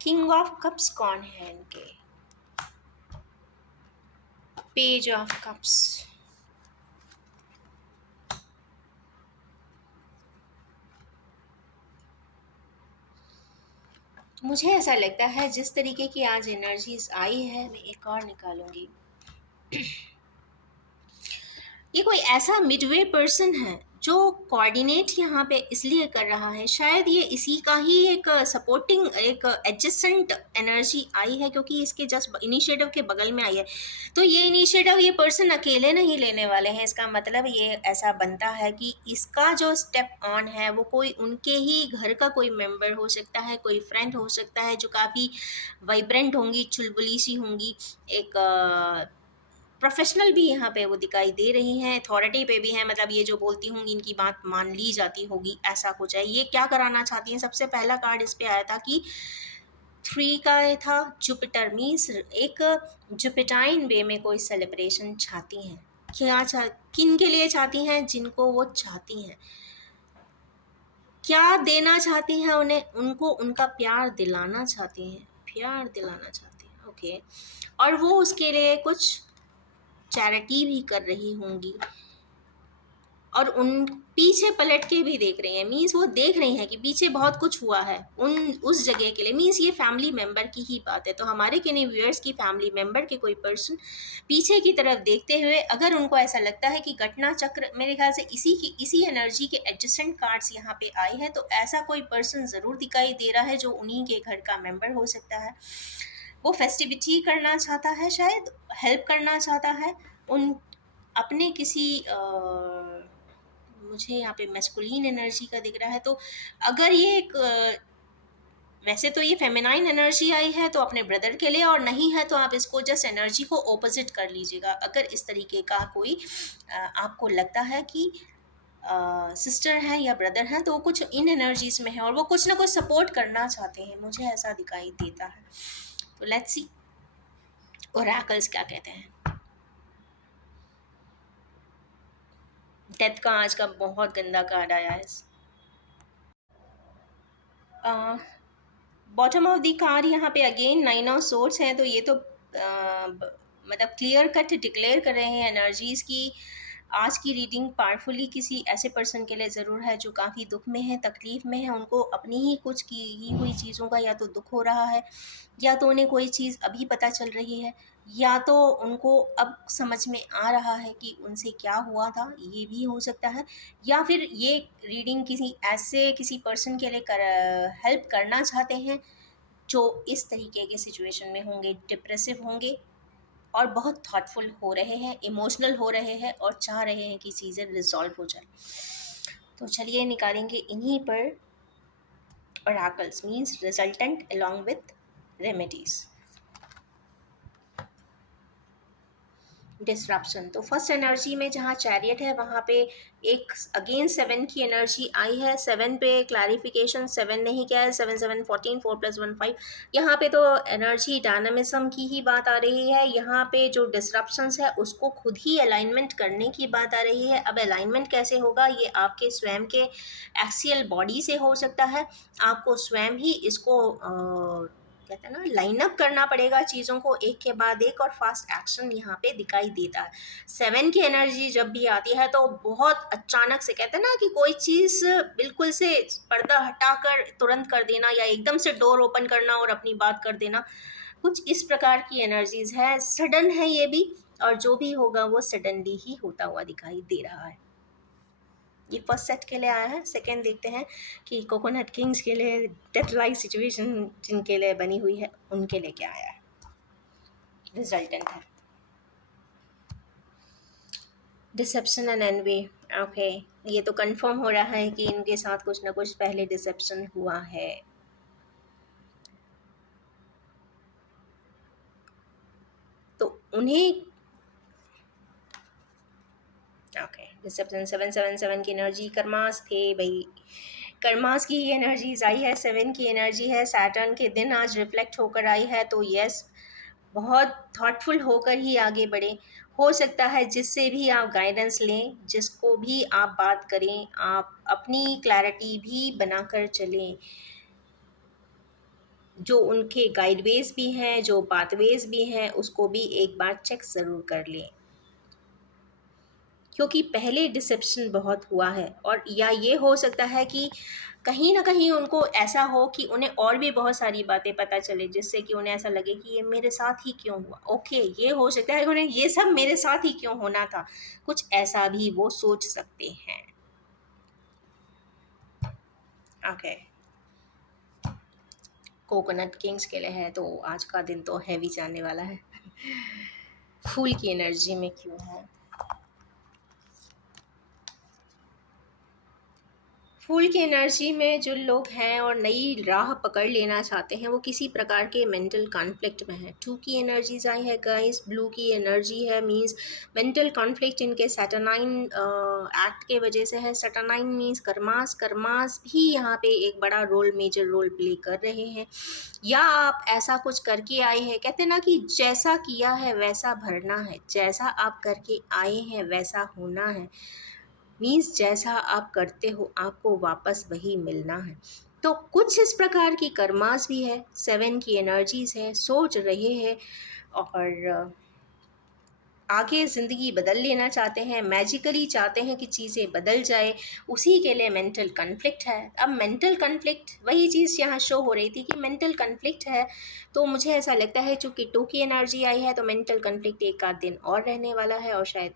किंग ऑफ कप्स कौन है इनके? पेज ऑफ कप्स, मुझे ऐसा लगता है जिस तरीके की आज एनर्जीज आई है, मैं एक और निकालूंगी। ये कोई ऐसा मिडवे पर्सन है जो कोऑर्डिनेट यहाँ पे इसलिए कर रहा है, शायद ये इसी का ही एक सपोर्टिंग, एक एडजेसेंट एनर्जी आई है, क्योंकि इसके जस्ट इनिशिएटिव के बगल में आई है। तो ये इनिशिएटिव ये पर्सन अकेले नहीं लेने वाले हैं। इसका मतलब ये ऐसा बनता है कि इसका जो स्टेप ऑन है वो कोई उनके ही घर का कोई मेंबर हो सकता है, कोई फ्रेंड हो सकता है, जो काफ़ी वाइब्रेंट होंगी, चुलबुली सी होंगी, एक प्रोफेशनल भी यहाँ पे वो दिखाई दे रही हैं, अथॉरिटी पे भी हैं, मतलब ये जो बोलती होंगी इनकी बात मान ली जाती होगी, ऐसा कुछ है। ये क्या कराना चाहती हैं? सबसे पहला कार्ड इस पे आया था कि 3 का ये था, जुपिटर मीन्स एक जुपिटाइन वे में कोई सेलिब्रेशन चाहती हैं। क्या किन के लिए चाहती हैं? जिनको वो चाहती हैं। क्या देना चाहती हैं उन्हें? उनको उनका प्यार दिलाना चाहती हैं, प्यार दिलाना चाहती हैं, ओके। और वो उसके लिए कुछ चैरिटी भी कर रही होंगी और उन पीछे पलट के भी देख रही हैं, मीन्स वो देख रही हैं कि पीछे बहुत कुछ हुआ है उस जगह के लिए, मीन्स ये फैमिली मेंबर की ही बात है। तो हमारे किन्हीं व्यूअर्स की फैमिली मेंबर के कोई पर्सन पीछे की तरफ देखते हुए, अगर उनको ऐसा लगता है कि घटना चक्र, मेरे ख्याल से इसी एनर्जी के एडजस्टेंट कार्ड्स यहाँ पे आए हैं, तो ऐसा कोई पर्सन ज़रूर दिखाई दे रहा है जो उन्हीं के घर का मेंबर हो सकता है। वो फेस्टिविटी करना चाहता है, शायद हेल्प करना चाहता है उन अपने किसी मुझे यहाँ पे मैस्कुलिन एनर्जी का दिख रहा है। तो अगर ये एक वैसे तो ये फेमिनाइन एनर्जी आई है तो अपने ब्रदर के लिए, और नहीं है तो आप इसको जस्ट एनर्जी को ऑपोजिट कर लीजिएगा। अगर इस तरीके का कोई आपको लगता है कि सिस्टर है या ब्रदर है, तो वो कुछ इन एनर्जीज में है और वो कुछ ना कुछ सपोर्ट करना चाहते हैं, मुझे ऐसा दिखाई देता है। तो लेट्स सी ओरेकल्स क्या कहते हैं। डेथ का आज का बहुत गंदा कार्ड आया है। बॉटम ऑफ द कार्ड यहाँ पे अगेन 9 ऑफ सोर्ड्स है, तो ये तो मतलब क्लियर कट डिक्लेयर कर रहे हैं एनर्जीज की आज की रीडिंग पावरफुली किसी ऐसे पर्सन के लिए ज़रूर है जो काफ़ी दुख में है, तकलीफ़ में है। उनको अपनी ही कुछ की हुई चीज़ों का या तो दुख हो रहा है, या तो उन्हें कोई चीज़ अभी पता चल रही है, या तो उनको अब समझ में आ रहा है कि उनसे क्या हुआ था, ये भी हो सकता है। या फिर ये रीडिंग किसी पर्सन के लिए हेल्प करना चाहते हैं जो इस तरीके के सिचुएशन में होंगे, डिप्रेसिव होंगे और बहुत थॉटफुल हो रहे हैं, इमोशनल हो रहे हैं और चाह रहे हैं कि चीज़ें रिजॉल्व हो जाए। तो चलिए निकालेंगे इन्हीं पर oracles means resultant along with remedies. Disruption. तो फर्स्ट एनर्जी में जहाँ चैरियट है वहाँ पे एक अगेन 7 की एनर्जी आई है। 7 पे क्लैरिफिकेशन, 7 नहीं क्या है, 7 7 14, 4 + 1 5। यहाँ पे तो एनर्जी डायनामिज्म की ही बात आ रही है। यहाँ पे जो डिसरप्शंस है उसको खुद ही अलाइनमेंट करने की बात आ रही है। अब अलाइनमेंट कैसे होगा, ये आपके स्वयं के एक्सियल बॉडी से हो सकता है। आपको स्वयं ही इसको कहते हैं ना, लाइन अप करना पड़ेगा चीज़ों को एक के बाद एक, और फास्ट एक्शन यहाँ पे दिखाई देता है। 7 की एनर्जी जब भी आती है तो बहुत अचानक से, कहते हैं ना कि कोई चीज़ बिल्कुल से पर्दा हटाकर तुरंत कर देना, या एकदम से डोर ओपन करना और अपनी बात कर देना, कुछ इस प्रकार की एनर्जीज है। सडन है ये भी, और जो भी होगा वो सडनली ही होता हुआ दिखाई दे रहा है। ये फर्स्ट सेट के लिए आया है। सेकेंड देखते हैं कि कोकोनट किंग्स के लिए डेथ लाइक सिचुएशन जिनके लिए बनी हुई है उनके लिए क्या आया है। रिजल्टेंट है डिसेप्शन एंड एनवी। ओके, ये तो कंफर्म हो रहा है कि इनके साथ कुछ ना कुछ पहले डिसेप्शन हुआ है। तो उन्हें ओके, डिसेप्शन 7 की एनर्जी कर्मास थे भाई। कर्मास की एनर्जीज आई है, 7 की एनर्जी है, सैटर्न के दिन आज रिफ्लेक्ट होकर आई है। तो यस, बहुत थॉटफुल होकर ही आगे बढ़े। हो सकता है जिससे भी आप गाइडेंस लें, जिसको भी आप बात करें, आप अपनी क्लैरिटी भी बनाकर चलें। जो उनके गाइडवेज भी हैं, जो पाथवेज भी हैं, उसको भी एक बार चेक ज़रूर कर लें, क्योंकि पहले डिसेप्शन बहुत हुआ है। और या ये हो सकता है कि कहीं ना कहीं उनको ऐसा हो कि उन्हें और भी बहुत सारी बातें पता चले, जिससे कि उन्हें ऐसा लगे कि ये मेरे साथ ही क्यों हुआ। ओके, ये हो सकता है कि उन्हें ये सब मेरे साथ ही क्यों होना था, कुछ ऐसा भी वो सोच सकते हैं। ओके, कोकोनट किंग्स के लिए है तो आज का दिन तो हैवी जाने वाला है। फूल की एनर्जी में क्यों है। फूल की एनर्जी में जो लोग हैं और नई राह पकड़ लेना चाहते हैं, वो किसी प्रकार के मेंटल कॉन्फ्लिक्ट में हैं। 2 की एनर्जीज आई है गाइस, ब्लू की एनर्जी है, मींस मेंटल कॉन्फ्लिक्ट इनके सैटरनाइन एक्ट के वजह से है। सैटरनाइन मींस कर्मास। कर्मास भी यहाँ पे एक बड़ा रोल, मेजर रोल प्ले कर रहे हैं। या आप ऐसा कुछ करके आए हैं, कहते हैं ना कि जैसा किया है वैसा भरना है, जैसा आप करके आए हैं वैसा होना है। मीन्स जैसा आप करते हो आपको वापस वही मिलना है। तो कुछ इस प्रकार की कर्मास भी है, 7 की एनर्जीज है, सोच रहे हैं और आगे ज़िंदगी बदल लेना चाहते हैं, मैजिकली चाहते हैं कि चीज़ें बदल जाए। उसी के लिए मेंटल कॉन्फ्लिक्ट है। अब मेंटल कॉन्फ्लिक्ट, वही चीज़ यहाँ शो हो रही थी कि मेंटल कॉन्फ्लिक्ट है। तो मुझे ऐसा लगता है चूँकि 2 की एनर्जी आई है तो मेंटल कॉन्फ्लिक्ट एक आध दिन और रहने वाला है, और शायद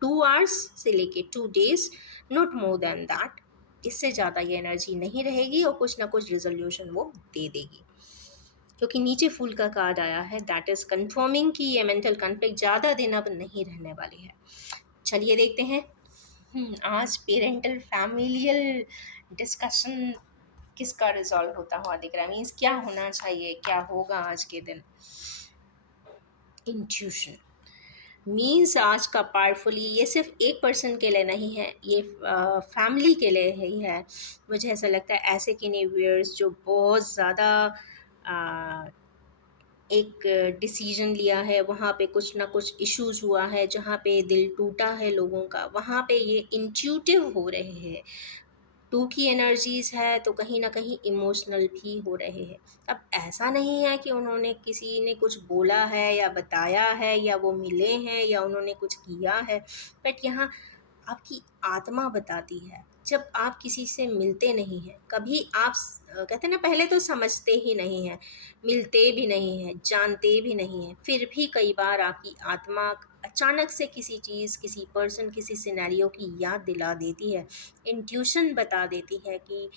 2 आवर्स से लेके 2 days, not more than that. इससे ज़्यादा ये एनर्जी नहीं रहेगी और कुछ ना कुछ रिजोल्यूशन वो दे देगी, क्योंकि नीचे फूल का कार्ड आया है, दैट इज़ कंफर्मिंग कि ये मेंटल कॉन्फ्लिक्ट ज़्यादा दिन अब नहीं रहने वाली है। चलिए देखते हैं आज पेरेंटल फैमिलियल डिस्कशन किसका रिजॉल्व होता हुआ दिख रहा है। मीन्स क्या होना चाहिए, क्या होगा आज के दिन। इंट्यूशन मीन्स आज का पावरफुली, ये सिर्फ एक पर्सन के लिए नहीं है, ये फैमिली के लिए ही है। मुझे ऐसा लगता है ऐसे किनेवियर्स जो बहुत ज़्यादा एक डिसीजन लिया है, वहाँ पे कुछ ना कुछ इश्यूज हुआ है, जहाँ पे दिल टूटा है लोगों का, वहाँ पे ये इंट्यूटिव हो रहे हैं। 2 की एनर्जीज है तो कहीं ना कहीं इमोशनल भी हो रहे हैं। अब ऐसा नहीं है कि उन्होंने, किसी ने कुछ बोला है या बताया है या वो मिले हैं या उन्होंने कुछ किया है, बट यहाँ आपकी आत्मा बताती है। जब आप किसी से मिलते नहीं हैं, कभी आप कहते हैं ना, पहले तो समझते ही नहीं हैं, मिलते भी नहीं हैं, जानते भी नहीं हैं, फिर भी कई बार आपकी आत्मा अचानक से किसी चीज़, किसी पर्सन, किसी सिनेरियो की याद दिला देती है। इंट्यूशन बता देती है कि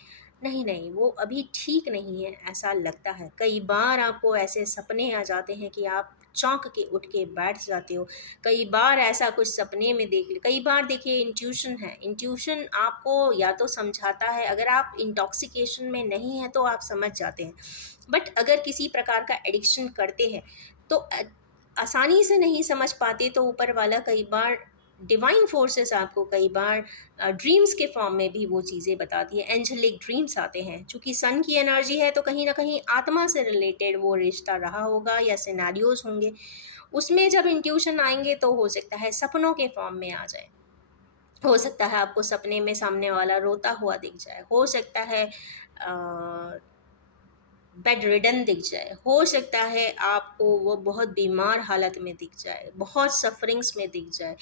नहीं नहीं, वो अभी ठीक नहीं है, ऐसा लगता है। कई बार आपको ऐसे सपने आ जाते हैं कि आप चौंक के उठ के बैठ जाते हो। कई बार ऐसा कुछ सपने में देख ले। कई बार देखिए, इंट्यूशन है, इंट्यूशन आपको या तो समझाता है, अगर आप इंटॉक्सिकेशन में नहीं हैं तो आप समझ जाते हैं, बट अगर किसी प्रकार का एडिक्शन करते हैं तो आसानी से नहीं समझ पाते तो ऊपर वाला कई बार डिवाइन फोर्सेस आपको कई बार ड्रीम्स के फॉर्म में भी वो चीज़ें बताती है। एंजेलिक ड्रीम्स आते हैं, चूँकि सन की एनर्जी है तो कहीं न कहीं आत्मा से रिलेटेड वो रिश्ता रहा होगा या सिनेरियोज़ होंगे। उसमें जब इंट्यूशन आएँगे तो हो सकता है सपनों के फॉर्म में आ जाए। हो सकता है आपको सपने में सामने वाला रोता हुआ दिख जाए, हो सकता है बेड रिडन दिख जाए, हो सकता है आपको वो बहुत बीमार हालत में दिख जाए, बहुत सफरिंग्स में दिख जाए।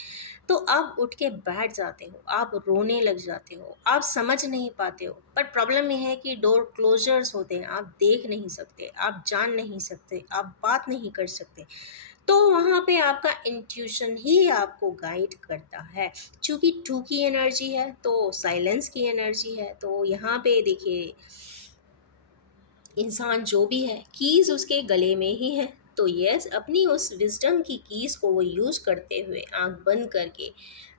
तो आप उठ के बैठ जाते हो, आप रोने लग जाते हो, आप समझ नहीं पाते हो। पर प्रॉब्लम ये है कि डोर क्लोजर्स होते हैं, आप देख नहीं सकते, आप जान नहीं सकते, आप बात नहीं कर सकते। तो वहाँ पे आपका इंट्यूशन ही आपको गाइड करता है। चूँकि 2 की एनर्जी है, तो साइलेंस की एनर्जी है, तो यहाँ पे देखिए इंसान जो भी है कीज़ उसके गले में ही है। तो यस, अपनी उस विज़डम की कीज़ को वो यूज़ करते हुए आँख बंद करके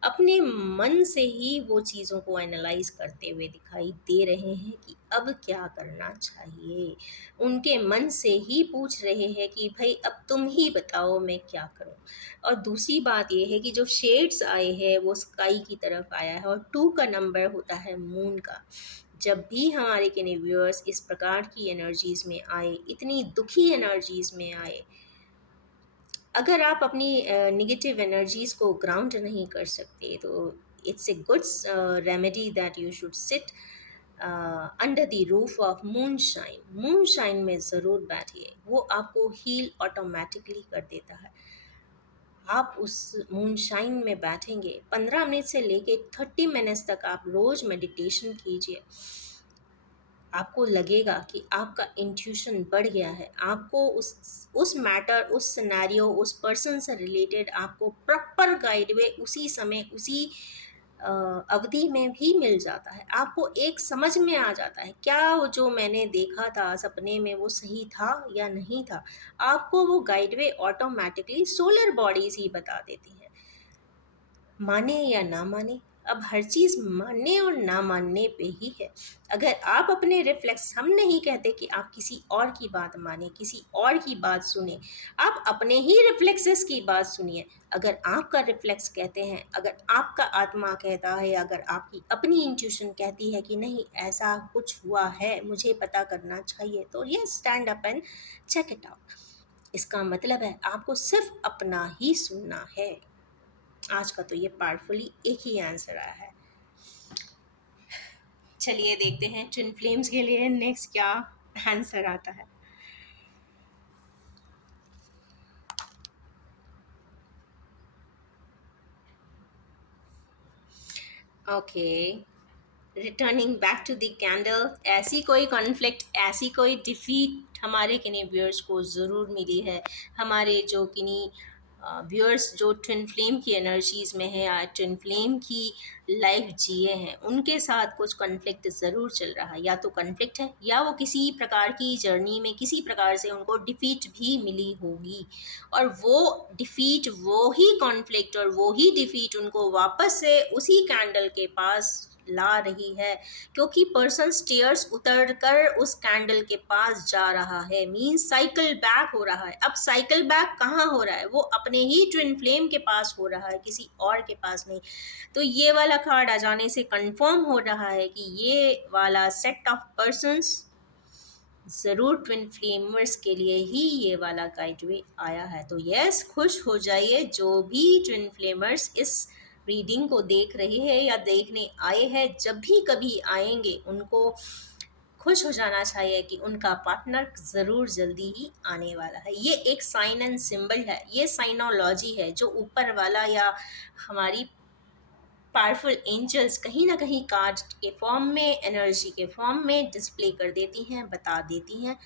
अपने मन से ही वो चीज़ों को एनालाइज़ करते हुए दिखाई दे रहे हैं कि अब क्या करना चाहिए। उनके मन से ही पूछ रहे हैं कि भई अब तुम ही बताओ मैं क्या करूँ? और दूसरी बात ये है कि जो शेड्स आए हैं वो स्काई की तरफ आया है और 2 का नंबर होता है मून का। जब भी हमारे किन्हीं व्यूअर्स इस प्रकार की एनर्जीज़ में आए, इतनी दुखी एनर्जीज़ में आए, अगर आप अपनी नेगेटिव एनर्जीज़ को ग्राउंड नहीं कर सकते तो it's a good remedy that you should sit under the roof of moonshine. Moonshine में ज़रूर बैठिए, वो आपको हील ऑटोमेटिकली कर देता है। आप उस मूनशाइन में बैठेंगे 15 मिनट से लेके 30 मिनट्स तक आप रोज़ मेडिटेशन कीजिए। आपको लगेगा कि आपका इंट्यूशन बढ़ गया है, आपको उस मैटर, उस सिनेरियो, उस पर्सन से रिलेटेड आपको प्रॉपर गाइडवे उसी समय, उसी अवधि में भी मिल जाता है। आपको एक समझ में आ जाता है, क्या वो जो मैंने देखा था सपने में वो सही था या नहीं था? आपको वो गाइडवे ऑटोमैटिकली सोलर बॉडीज़ ही बता देती हैं। माने या ना माने, अब हर चीज़ मानने और ना मानने पे ही है। अगर आप अपने रिफ्लेक्स, हम नहीं कहते कि आप किसी और की बात माने, किसी और की बात सुने, आप अपने ही रिफ्लेक्सेस की बात सुनिए। अगर आपका रिफ्लेक्स कहते हैं, अगर आपका आत्मा कहता है, अगर आपकी अपनी इंट्यूशन कहती है कि नहीं ऐसा कुछ हुआ है, मुझे पता करना चाहिए, तो ये stand up and check it out. इसका मतलब है आपको सिर्फ अपना ही सुनना है। आज का तो ये पावरफुली एक ही आंसर आया है। चलिए देखते हैं ट्विन फ्लेम्स के लिए नेक्स्ट क्या आंसर आता है। Okay, returning back to the candle, ऐसी कोई कॉन्फ्लिक्ट, ऐसी कोई डिफीट हमारे किन्हीं व्यूअर्स को ज़रूर मिली है। हमारे जो किन्हीं व्यूअर्स जो ट्विन फ्लेम की एनर्जीज़ में है या ट्विन फ्लेम की लाइफ जिए हैं, उनके साथ कुछ कॉन्फ्लिक्ट ज़रूर चल रहा है। या तो कॉन्फ्लिक्ट है या वो किसी प्रकार की जर्नी में किसी प्रकार से उनको डिफीट भी मिली होगी, और वो डिफीट, वो ही कॉन्फ्लिक्ट और वो ही डिफीट उनको वापस से उसी कैंडल के पास ला रही है, क्योंकि पर्सन स्टेयर्स उतर कर उस कैंडल के पास जा रहा है, मीन्स साइकिल बैक हो रहा है। अब साइकिल बैक कहाँ हो रहा है? वो अपने ही ट्विन फ्लेम के पास हो रहा है, किसी और के पास नहीं। तो ये वाला कार्ड आ जाने से कंफर्म हो रहा है कि ये वाला सेट ऑफ पर्सन्स ज़रूर ट्विन फ्लेमर्स के लिए ही ये वाला गाइडवे आया है। तो यस, खुश हो जाइए जो भी ट्विन फ्लेमर्स इस रीडिंग को देख रहे हैं या देखने आए हैं। जब भी कभी आएंगे उनको खुश हो जाना चाहिए कि उनका पार्टनर ज़रूर जल्दी ही आने वाला है। ये एक साइन एंड सिंबल है, ये साइनोलॉजी है जो ऊपर वाला या हमारी पावरफुल एंजल्स कहीं ना कहीं कार्ड के फॉर्म में, एनर्जी के फॉर्म में डिस्प्ले कर देती हैं, बता देती हैं,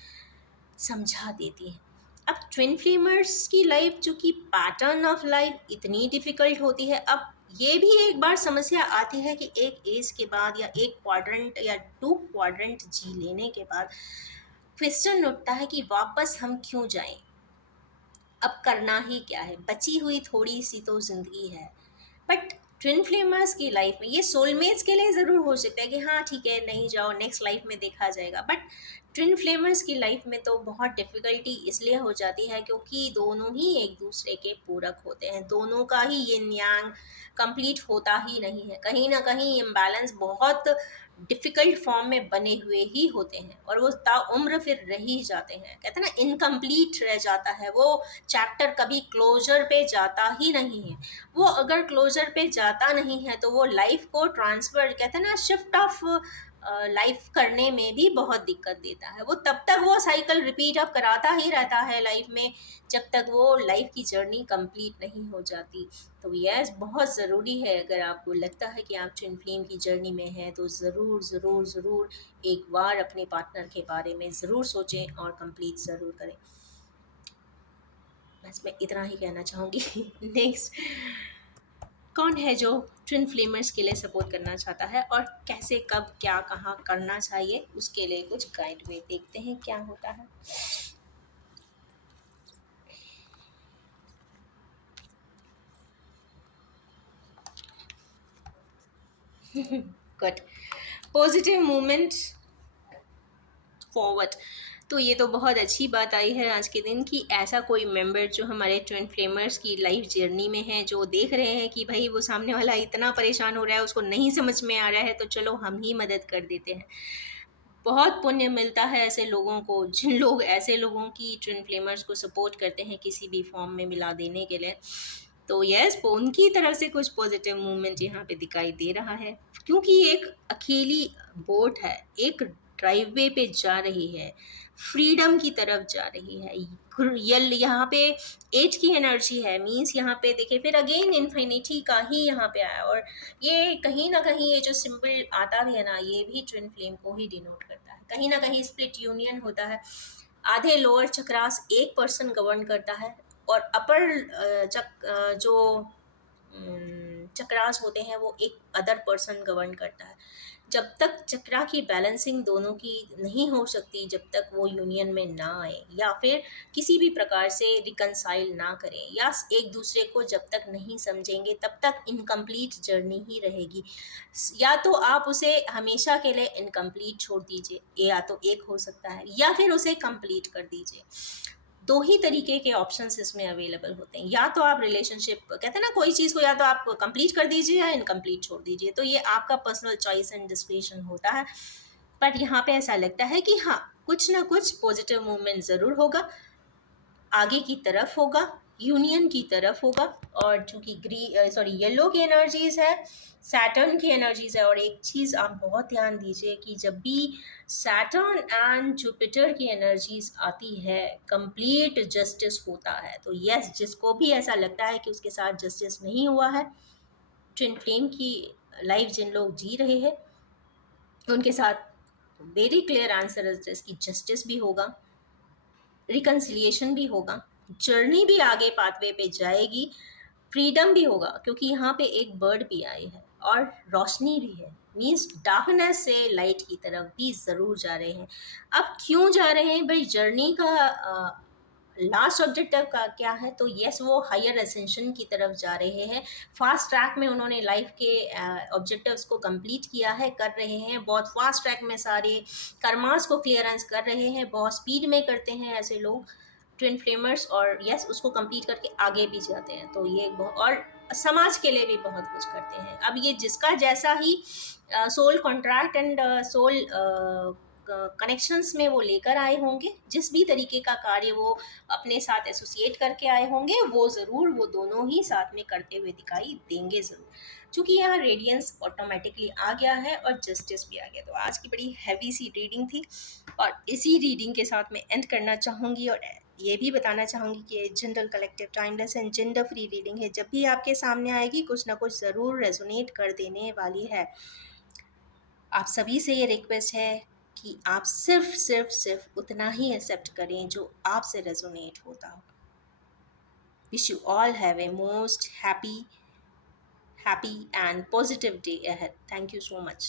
समझा देती हैं। अब ट्विन फ्लेमर्स की लाइफ, चूँकि पैटर्न ऑफ लाइफ इतनी डिफ़िकल्ट होती है, अब ये भी एक बार समस्या आती है कि एक एज के बाद या एक क्वाड्रेंट या 2 क्वाड्रेंट जी लेने के बाद क्वेश्चन उठता है कि वापस हम क्यों जाएं? अब करना ही क्या है? बची हुई थोड़ी सी तो ज़िंदगी है। बट ट्विन फ्लेमर्स की लाइफ में ये सोलमेट्स के लिए ज़रूर हो सकता है कि हाँ ठीक है, नहीं जाओ, नेक्स्ट लाइफ में देखा जाएगा, बट ट्विन फ्लेमर्स की लाइफ में तो बहुत डिफ़िकल्टी इसलिए हो जाती है क्योंकि दोनों ही एक दूसरे के पूरक होते हैं, दोनों का ही यिन यांग कंप्लीट होता ही नहीं है, कहीं ना कहीं इम्बैलेंस बहुत डिफ़िकल्ट फॉर्म में बने हुए ही होते हैं और वो ताउम्र फिर रह ही जाते हैं, कहते हैं ना इनकम्प्लीट रह जाता है वो चैप्टर, कभी क्लोजर पे जाता ही नहीं है। वो अगर क्लोजर पे जाता नहीं है तो वो लाइफ को ट्रांसफर, कहते हैं ना शिफ्ट ऑफ लाइफ करने में भी बहुत दिक्कत देता है, वो तब तक वो साइकिल रिपीट अप कराता ही रहता है लाइफ में जब तक वो लाइफ की जर्नी कंप्लीट नहीं हो जाती। तो यस, बहुत ज़रूरी है, अगर आपको लगता है कि आप ट्विन फ्लेम की जर्नी में हैं तो ज़रूर ज़रूर ज़रूर एक बार अपने पार्टनर के बारे में ज़रूर सोचें और कंप्लीट ज़रूर करें। बस मैं इतना ही कहना चाहूँगी। नेक्स्ट, कौन है जो ट्विन फ्लेमर्स के लिए सपोर्ट करना चाहता है और कैसे, कब, क्या, कहाँ करना चाहिए, उसके लिए कुछ गाइड में देखते हैं क्या होता है। Good, positive movement forward. तो ये तो बहुत अच्छी बात आई है आज के दिन कि ऐसा कोई मेंबर जो हमारे ट्विन फ्लेमर्स की लाइफ जर्नी में है, जो देख रहे हैं कि भाई वो सामने वाला इतना परेशान हो रहा है, उसको नहीं समझ में आ रहा है, तो चलो हम ही मदद कर देते हैं। बहुत पुण्य मिलता है ऐसे लोगों को, जिन लोग ऐसे लोगों की ट्विन फ्लेमर्स को सपोर्ट करते हैं किसी भी फॉर्म में मिला देने के लिए। तो यस, उनकी तरफ से कुछ पॉजिटिव मूवमेंट यहाँ पे दिखाई दे रहा है, क्योंकि एक अकेली बोट है, एक ड्राइववे पे जा रही है, फ्रीडम की तरफ जा रही है। यल यहाँ पे एज की एनर्जी है, मीन्स यहाँ पे देखिए फिर अगेन इन्फिनिटी का ही यहाँ पे आया, और ये कहीं ना कहीं ये जो सिंबल आता भी है ना, ये भी ट्विन फ्लेम को ही डिनोट करता है, कहीं ना कहीं स्प्लिट यूनियन होता है। आधे लोअर चक्रास एक पर्सन गवर्न करता है और अपर जो चक्रास होते हैं वो एक अदर पर्सन गवर्न करता है। जब तक चक्रा की बैलेंसिंग दोनों की नहीं हो सकती, जब तक वो यूनियन में ना आए या फिर किसी भी प्रकार से रिकनसाइल ना करें या एक दूसरे को जब तक नहीं समझेंगे, तब तक इनकम्प्लीट जर्नी ही रहेगी। या तो आप उसे हमेशा के लिए इनकम्प्लीट छोड़ दीजिए, या तो एक हो सकता है, या फिर उसे कंप्लीट कर दीजिए। दो ही तरीके के ऑप्शंस इसमें अवेलेबल होते हैं, या तो आप रिलेशनशिप, कहते हैं ना कोई चीज़ को या तो आप कंप्लीट कर दीजिए या इनकम्प्लीट छोड़ दीजिए, तो ये आपका पर्सनल चॉइस एंड डिस्क्रिप्शन होता है। बट यहाँ पे ऐसा लगता है कि हाँ, कुछ ना कुछ पॉजिटिव मूवमेंट ज़रूर होगा, आगे की तरफ होगा, यूनियन की तरफ होगा। और चूंकि येलो की एनर्जीज है, सैटर्न की एनर्जीज है, और एक चीज़ आप बहुत ध्यान दीजिए कि जब भी सैटर्न एंड जुपिटर की एनर्जीज आती है, कंप्लीट जस्टिस होता है। तो यस, जिसको भी ऐसा लगता है कि उसके साथ जस्टिस नहीं हुआ है, ट्विन फ्लेम की लाइफ जिन लोग जी रहे हैं उनके साथ very clear answer is this कि जस्टिस भी होगा, रिकन्सिलिएशन भी होगा, जर्नी भी आगे पाथवे पे जाएगी, फ्रीडम भी होगा, क्योंकि यहाँ पे एक बर्ड भी आई है और रोशनी भी है, मीन्स डार्कनेस से लाइट की तरफ भी ज़रूर जा रहे हैं। अब क्यों जा रहे हैं भाई, जर्नी का लास्ट ऑब्जेक्टिव का क्या है, तो यस, वो हायर एसेंशन की तरफ जा रहे हैं। फास्ट ट्रैक में उन्होंने लाइफ के ऑब्जेक्टिव्स को कंप्लीट किया है, कर रहे हैं, बहुत फास्ट ट्रैक में सारे कर्मास को क्लियरेंस कर रहे हैं, बहुत स्पीड में करते हैं ऐसे लोग ट्विन फ्लेमर्स, और यस, उसको कंप्लीट करके आगे भी जाते हैं। तो ये और समाज के लिए भी बहुत कुछ करते हैं। अब ये जिसका जैसा ही soul contract and soul connections में वो लेकर आए होंगे, जिस भी तरीके का कार्य वो अपने साथ एसोसिएट करके आए होंगे, वो ज़रूर, वो दोनों ही साथ में करते हुए दिखाई देंगे ज़रूर, क्योंकि यहाँ रेडियंस ऑटोमेटिकली आ गया है और जस्टिस भी आ गया। तो आज की बड़ी हैवी सी रीडिंग थी, और इसी रीडिंग के साथ मैं एंड करना चाहूँगी, और ये भी बताना चाहूँगी कि ये general collective timeless and gender free reading है, जब भी आपके सामने आएगी कुछ ना कुछ ज़रूर रेजोनेट कर देने वाली है। आप सभी से ये रिक्वेस्ट है कि आप सिर्फ उतना ही एक्सेप्ट करें जो आपसे रेजोनेट होता हो। Wish you all have a most happy and positive day ahead. Thank you so much.